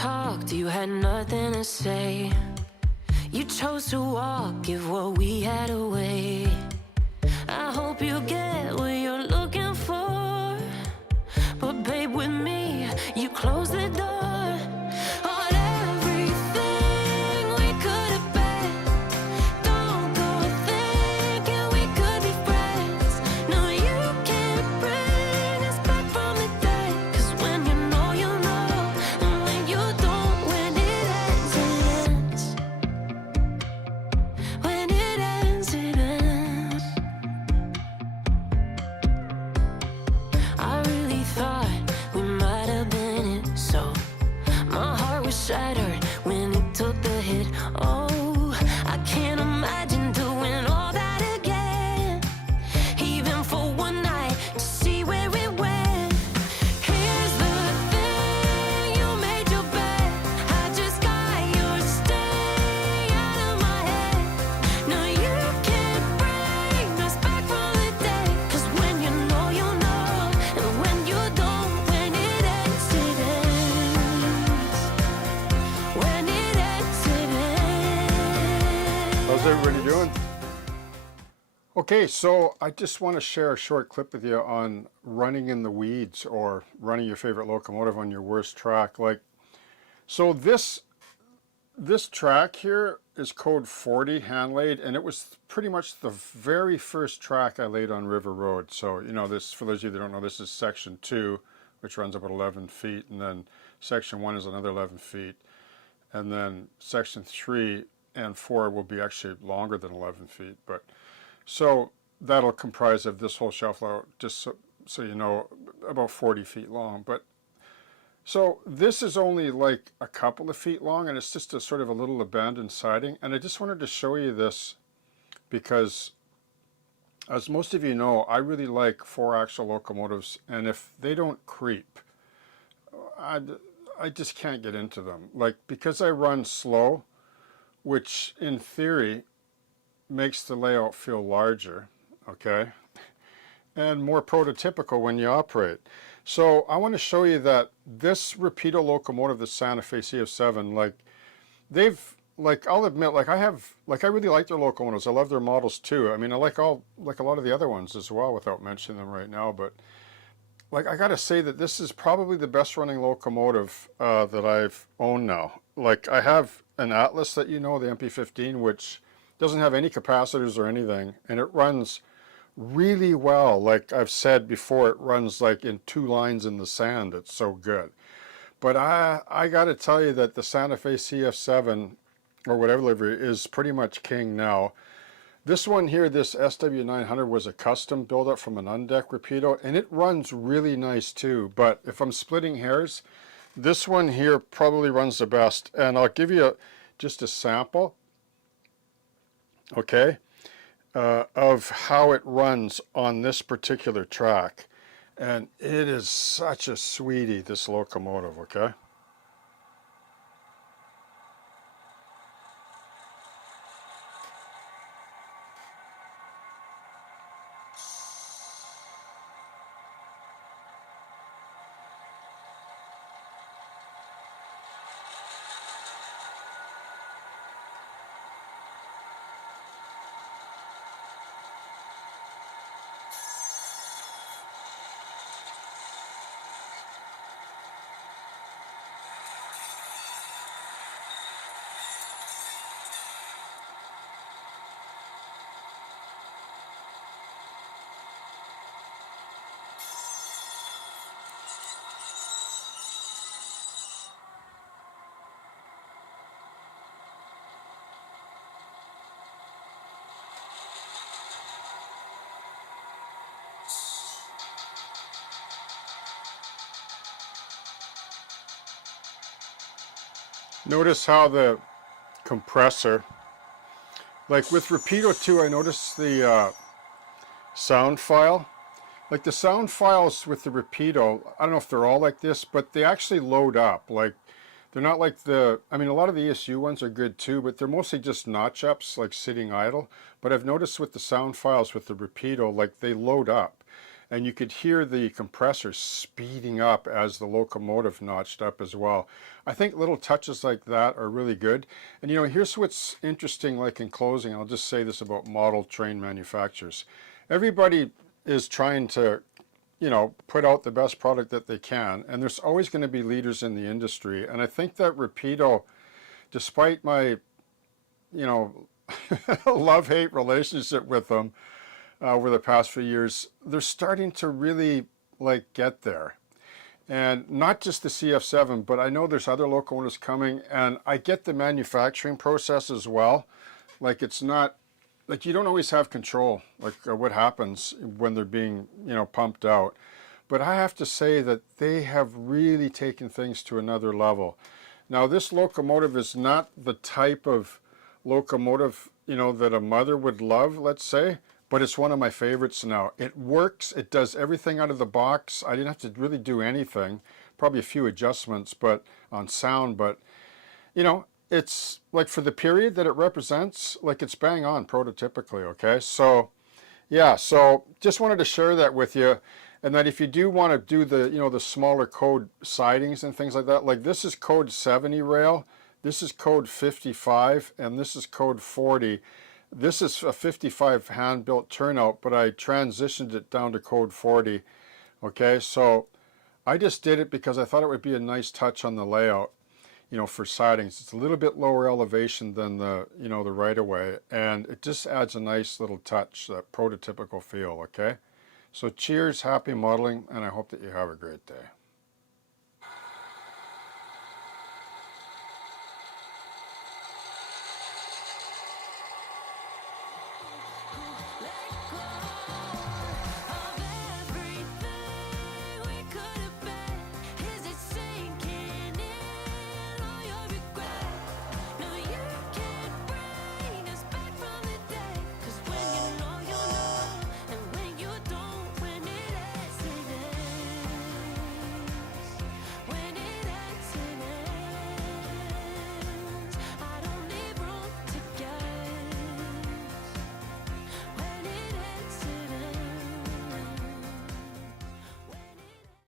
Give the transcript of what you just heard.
talked, you had nothing to say. You chose to walk, give what we had away. I hope you get what you're looking for, but babe, with me, you close the door on everything we could have been. Don't go thinking we could be friends. No, you can't bring us back from the dead. 'Cause when you know, you know, and when you don't, when it ends, it ends. When it ends, it ends. I really thought we might have been it, so my heart was shattered when it took the hit. Oh, I can't imagine doing all that again, even for one night, to see where it went. Here's the thing, you made your bed, I just got your stay out of my head. No, you can't bring us back from the dead. 'Cause when you know, you know, and when you don't, when it ends, it ends. When it ends, it ends. How's everybody doing? Okay, so I just want to share a short clip with you on running in the weeds or running your favorite locomotive on your worst track. So this track here is code 40 hand laid, and it was pretty much the very first track I laid on River Road. So, you know, this, for those of you that don't know, this is section 2, which runs about 11 feet, and then section 1 is another 11 feet, and then section 3 and 4 will be actually longer than 11 feet. But so that'll comprise of this whole shelf layout, just so you know, about 40 feet long. But so this is only like a couple of feet long, and it's just a sort of a little abandoned siding. And I just wanted to show you this because, as most of you know, I really like 4-axle locomotives, and if they don't creep, I just can't get into them. Like, because I run slow, which in theory makes the layout feel larger, okay, and more prototypical when you operate. So I want to show you that this Rapido locomotive, the Santa Fe CF7, I'll admit, I really like their locomotives. I love their models too. I mean, I like a lot of the other ones as well, without mentioning them right now. But I gotta say that this is probably the best running locomotive that I've owned now. I have an Atlas that you know, the MP15, which doesn't have any capacitors or anything, and it runs really well. Like I've said before, it runs like in 2 lines in the sand. It's so good. But I gotta tell you that the Santa Fe CF7, or whatever livery, is pretty much king now. This one here, this SW900, was a custom build-up from an undeck Rapido, and it runs really nice too. But if I'm splitting hairs, this one here probably runs the best. And I'll give you just a sample, okay, of how it runs on this particular track. And it is such a sweetie, this locomotive, okay? Notice how the compressor, like with Rapido 2, I noticed the sound file. Like the sound files with the Rapido, I don't know if they're all like this, but they actually load up. Like, they're not like I mean, a lot of the ESU ones are good too, but they're mostly just notch ups, like sitting idle. But I've noticed with the sound files with the Rapido, like they load up. and you could hear the compressor speeding up as the locomotive notched up as well. I think little touches like that are really good. And you know, here's what's interesting, like in closing, I'll just say this about model train manufacturers. Everybody is trying to, you know, put out the best product that they can, and there's always going to be leaders in the industry. And I think that Rapido, despite my, you know, love-hate relationship with them over the past few years, they're starting to really like get there. And not just the CF7, but I know there's other locomotives coming, and I get the manufacturing process as well. Like, it's not, like, you don't always have control, like what happens when they're being, you know, pumped out. But I have to say that they have really taken things to another level. Now, this locomotive is not the type of locomotive, you know, that a mother would love, let's say, but it's one of my favorites now. It works, it does everything out of the box. I didn't have to really do anything, probably a few adjustments but on sound, but you know, it's like for the period that it represents, like it's bang on prototypically, okay? So yeah, so just wanted to share that with you. And that if you do want to do the, you know, the smaller code sidings and things like that, like this is code 70 rail, this is code 55, and this is code 40. This is a 55 hand-built turnout, but I transitioned it down to code 40. Okay, so I just did it because I thought it would be a nice touch on the layout, you know, for sidings. It's a little bit lower elevation than the, you know, the right-of-way, and it just adds a nice little touch, that prototypical feel, okay? So cheers, happy modeling, and I hope that you have a great day.